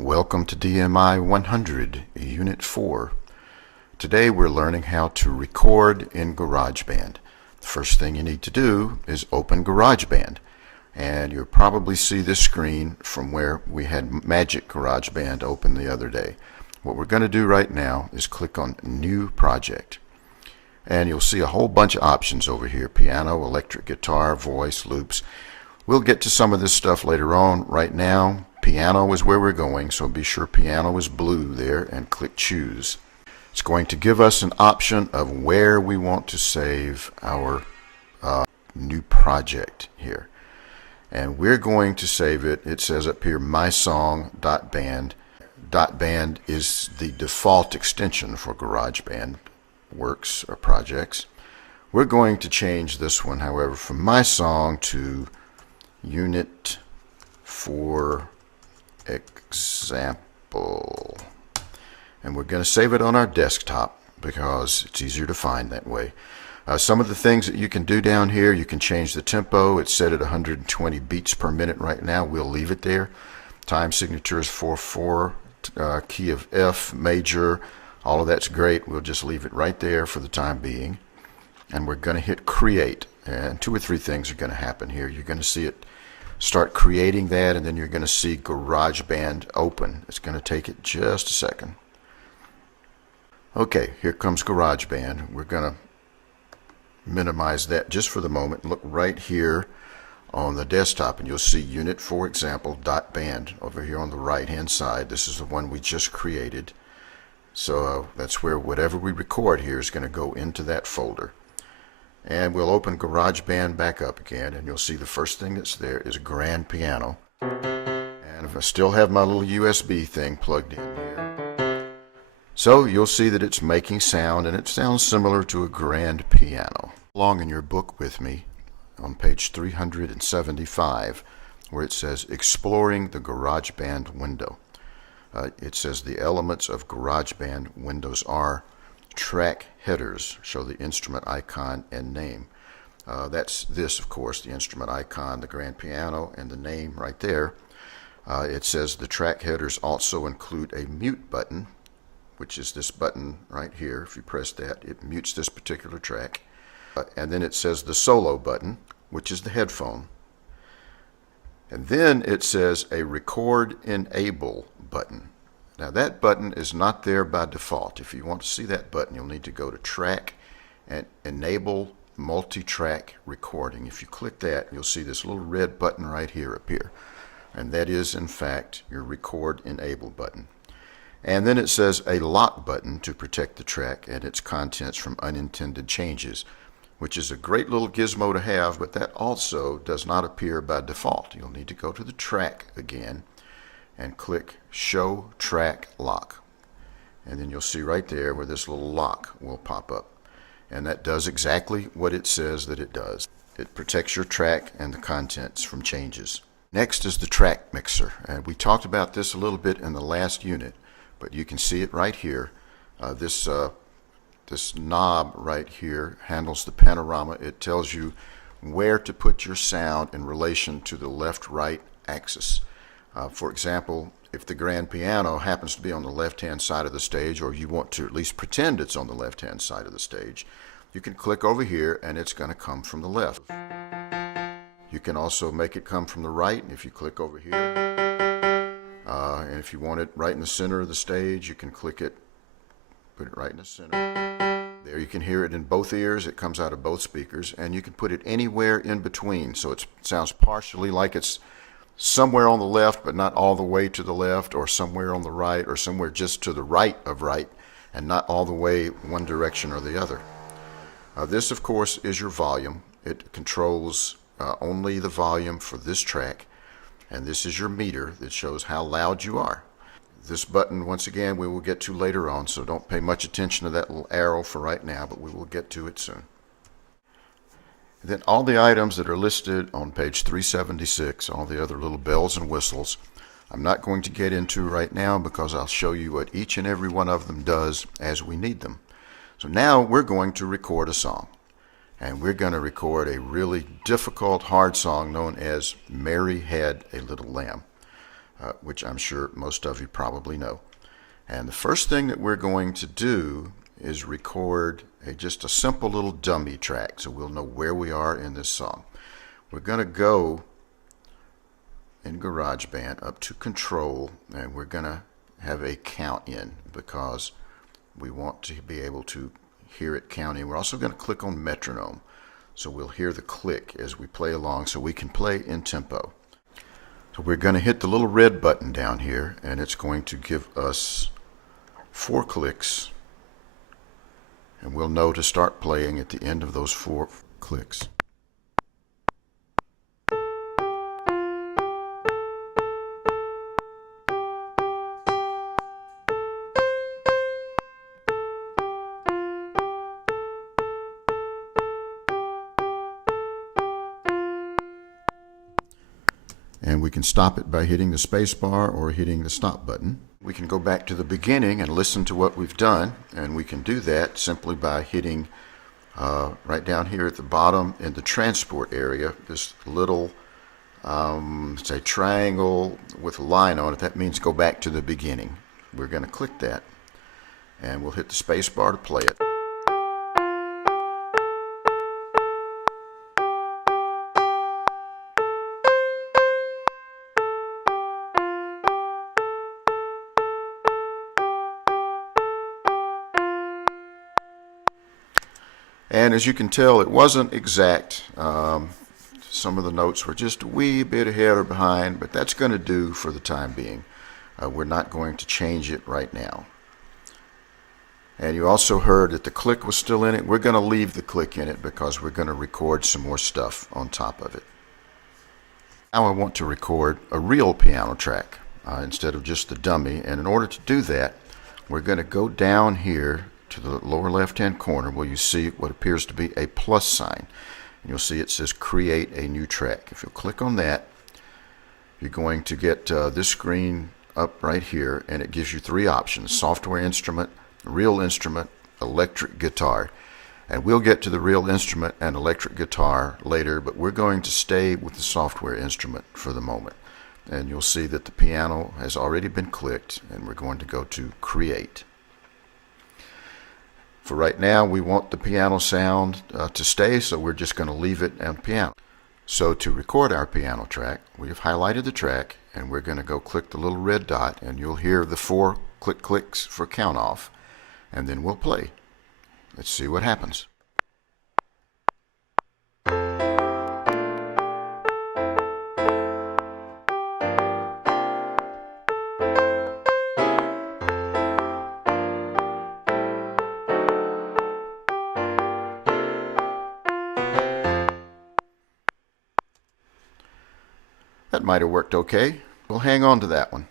Welcome to DMI 100, Unit 4. Today we're learning how to record in GarageBand. The first thing you need to do is open GarageBand. And you'll probably see this screen from where we had Magic GarageBand open the other day. What we're going to do right now is click on New Project. And you'll see a whole bunch of options over here: piano, electric guitar, voice, loops. We'll get to some of this stuff later on. Right now, piano is where we're going, so be sure piano is blue there and click choose. It's going to give us an option of where we want to save our new project here. And we're going to save it. It says up here mysong.band. .band is the default extension for GarageBand works or projects. We're going to change this one, however, from mysong to unit for example. And we're going to save it on our desktop because it's easier to find that way. Some of the things that you can do down here: you can change the tempo. It's set at 120 beats per minute right now. We'll leave it there. Time signature is 4/4, key of F major. All of that's great. We'll just leave it right there for the time being. And we're going to hit create. And two or three things are going to happen here. You're going to see it start creating that, and then you're going to see GarageBand open. It's going to take it just a second. Okay, here comes GarageBand. We're going to minimize that just for the moment. Look right here on the desktop, and you'll see unit for example .band over here on the right hand side. This is the one we just created. So that's where whatever we record here is going to go into that folder. And we'll open GarageBand back up again, and you'll see the first thing that's there is grand piano. And if I still have my little USB thing plugged in here, so you'll see that it's making sound, and it sounds similar to a grand piano. Along in your book with me on page 375, where it says exploring the GarageBand window. It says the elements of GarageBand windows are track headers, show the instrument icon and name. That's this, of course, the instrument icon, the grand piano, and the name right there. It says the track headers also include a mute button, which is this button right here. If you press that, it mutes this particular track. And then it says the solo button, which is the headphone. And then it says a record enable button. Now that button is not there by default. If you want to see that button, you'll need to go to track and enable multi-track recording. If you click that, you'll see this little red button right here appear. And that is in fact your record enable button. And then it says a lock button to protect the track and its contents from unintended changes, which is a great little gizmo to have, but that also does not appear by default. You'll need to go to the track again and click Show Track Lock. And then you'll see right there where this little lock will pop up. And that does exactly what it says that it does. It protects your track and the contents from changes. Next is the track mixer. And we talked about this a little bit in the last unit, but you can see it right here. This knob right here handles the panorama. It tells you where to put your sound in relation to the left-right axis. For example, if the grand piano happens to be on the left-hand side of the stage, or you want to at least pretend it's on the left-hand side of the stage, you can click over here and it's going to come from the left. You can also make it come from the right, and if you click over here, and if you want it right in the center of the stage, you can click it, put it right in the center. There you can hear it in both ears. It comes out of both speakers, and you can put it anywhere in between, so it sounds partially like it's somewhere on the left but not all the way to the left, or somewhere on the right, or somewhere just to the right of right and not all the way one direction or the other. This, of course, is your volume. It controls only the volume for this track, and this is your meter that shows how loud you are. This button, once again, we will get to later on, so don't pay much attention to that little arrow for right now, but we will get to it soon. Then all the items that are listed on page 376, all the other little bells and whistles, I'm not going to get into right now because I'll show you what each and every one of them does as we need them. So now we're going to record a song. And we're going to record a really difficult, hard song known as Mary Had a Little Lamb. which I'm sure most of you probably know. And the first thing that we're going to do is record just a simple little dummy track so we'll know where we are in this song. We're going to go in GarageBand up to Control, and we're going to have a count in because we want to be able to hear it counting. We're also going to click on metronome so we'll hear the click as we play along so we can play in tempo. So we're going to hit the little red button down here, and it's going to give us 4 clicks, and we'll know to start playing at the end of those 4 clicks. And we can stop it by hitting the space bar or hitting the stop button. We can go back to the beginning and listen to what we've done, and we can do that simply by hitting right down here at the bottom in the transport area, this little it's a triangle with a line on it. That means go back to the beginning. We're going to click that, and we'll hit the space bar to play it. And as you can tell, it wasn't exact. Some of the notes were just a wee bit ahead or behind, but that's going to do for the time being. We're not going to change it right now. And you also heard that the click was still in it. We're going to leave the click in it because we're going to record some more stuff on top of it. Now I want to record a real piano track instead of just the dummy. And in order to do that, we're going to go down here to the lower left-hand corner where you see what appears to be a plus sign. And you'll see it says create a new track. If you'll click on that, you're going to get this screen up right here, and it gives you 3 options: software instrument, real instrument, electric guitar. And we'll get to the real instrument and electric guitar later, but we're going to stay with the software instrument for the moment. And you'll see that the piano has already been clicked, and we're going to go to create. For right now, we want the piano sound to stay, so we're just going to leave it on piano. So to record our piano track, we have highlighted the track, and we're going to go click the little red dot, and you'll hear the 4 clicks for count off, and then we'll play. Let's see what happens. That might have worked okay. We'll hang on to that one.